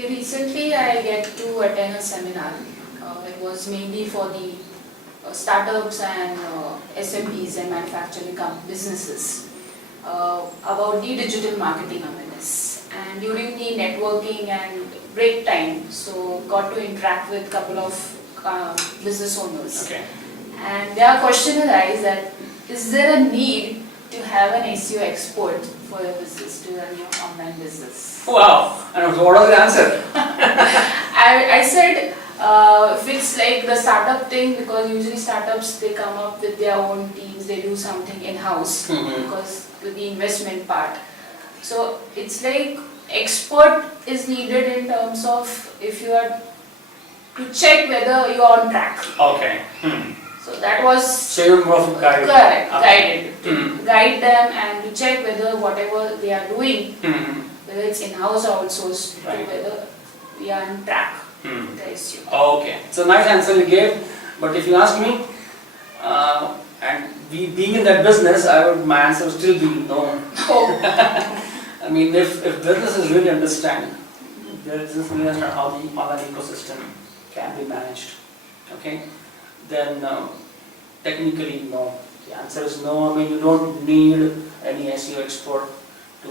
Okay, recently I get to attend a seminar. It was mainly for the startups and SMEs and manufacturing businesses about the digital marketing awareness. And during the networking and break time, so got to interact with a couple of business owners. Okay. And their question arises that is there a need to have an SEO expert for your business to run your online business? Wow! And what was the answer? I said if it's like the startup thing, because usually startups they come up with their own teams, they do something in-house because with the investment part. So it's like expert is needed in terms of if you are to check whether you are on track. Okay. So that was So you're more of a guide. correct, Okay. guided to guide them and to check whether whatever they are doing, whether it's in-house or outsourced, Right. whether we are on track with the SEO. Okay. It's a nice answer you gave, but if you ask me, and being in that business, my answer would still be no. I mean, if businesses really understand, really understand how the online ecosystem can be managed, okay, then technically no. The answer is no. I mean, you don't need any SEO expert to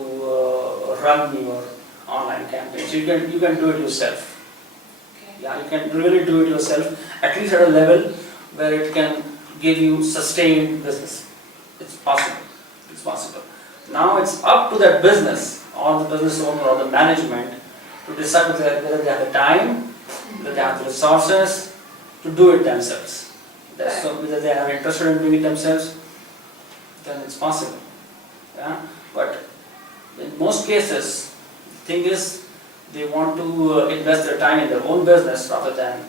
run your online campaigns. You can do it yourself. Okay. Yeah, you can really do it yourself, at least at a level where it can give you sustained business. It's possible. It's possible. Now it's up to that business or the business owner or the management to decide whether they have the time, whether they have the resources to do it themselves. So whether they are interested in doing it themselves, then it's possible. Yeah? But in most cases, the thing is they want to invest their time in their own business rather than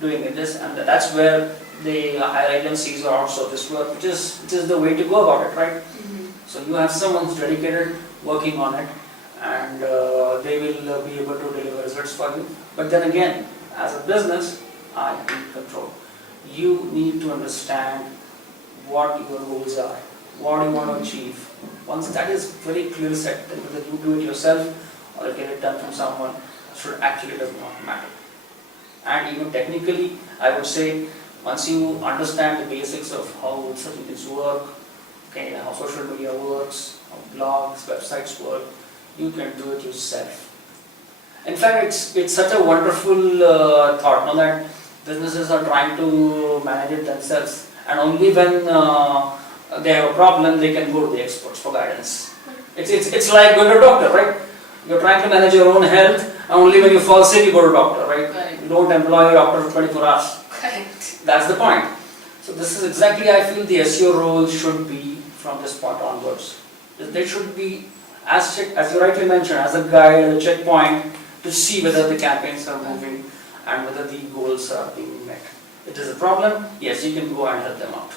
doing it this, and that's where they hire agencies or outsource this work, which is the way to go about it, right? So you have someone who's dedicated working on it, and they will be able to deliver results for you. But then again, as a business, I am in control. You need to understand what your goals are, what you want to achieve. Once that is very clearly set, then whether you do it yourself or get it done from someone should actually does not matter. And even technically, I would say, once you understand the basics of how certain things work, okay, how social media works, how blogs, websites work, you can do it yourself. In fact, it's such a wonderful thought, no, that businesses are trying to manage it themselves, and only when they have a problem, they can go to the experts for guidance. It's like going to a doctor, right? You're trying to manage your own health, and only when you fall sick, you go to a doctor, right? You don't employ a doctor for 24 hours. Correct. That's the point. So this is exactly, I feel, the SEO role should be from this point onwards. They should be, as you rightly mentioned, as a guide, as a checkpoint to see whether the campaigns are moving and whether the goals are being met. If there's a problem, yes, you can go and help them out.